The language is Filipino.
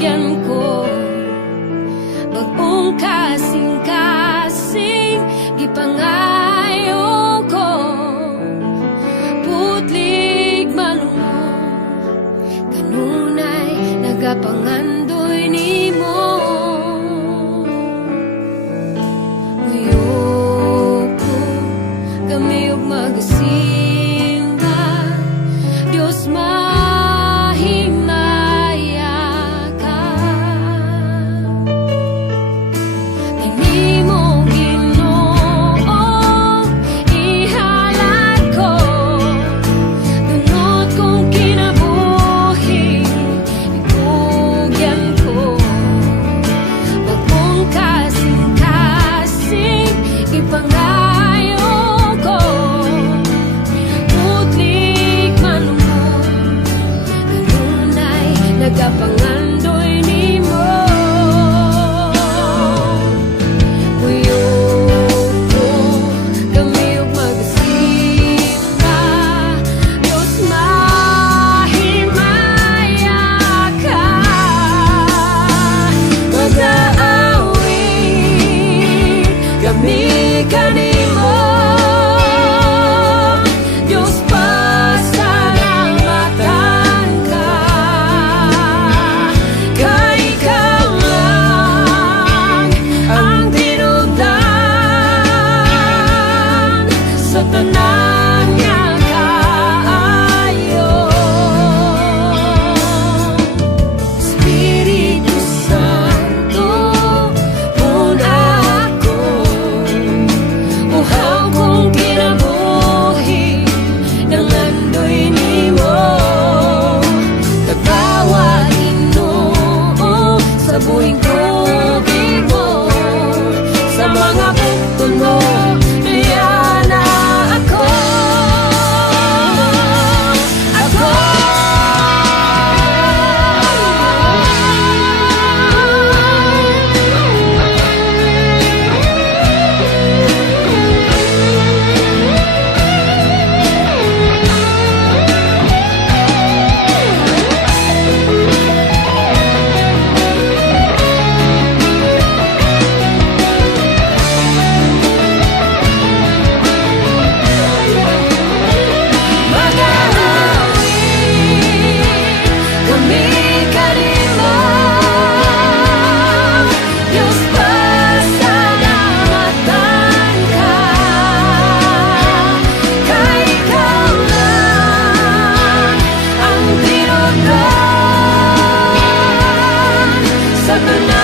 Ginugyan ko bagong kasing-kasing gipangayo ko, putlig malungo kanunay nagapangandoy nimo. Uyoko kami ug magasimba, Dios mahimaya ka. Kanimo Ginoo ihalad ko, dunot kong kinabuhi igugyan ko, bagong kasing-kasing ipangayo ko, putlig manungo kanunay nagapangandoy nimo. Uyoko kami ug magasimba, Dios mahimaya ka. Mag-aawit kami kanimo, Dios pasalamatan ka. Kay ikaw lang ang tinubdan sa tanan nga kaayo. Espiritu Santo, una ako, uhaw kong kinabuhi nangandoy nimo. Katawa Ginoo sa buhing tubig mo, sa mga bukton mo diyan na ako. Mag-aawit kami kanimo, Dios pasalamatan ka. Kay ikaw lang ang tinubdan sa tanan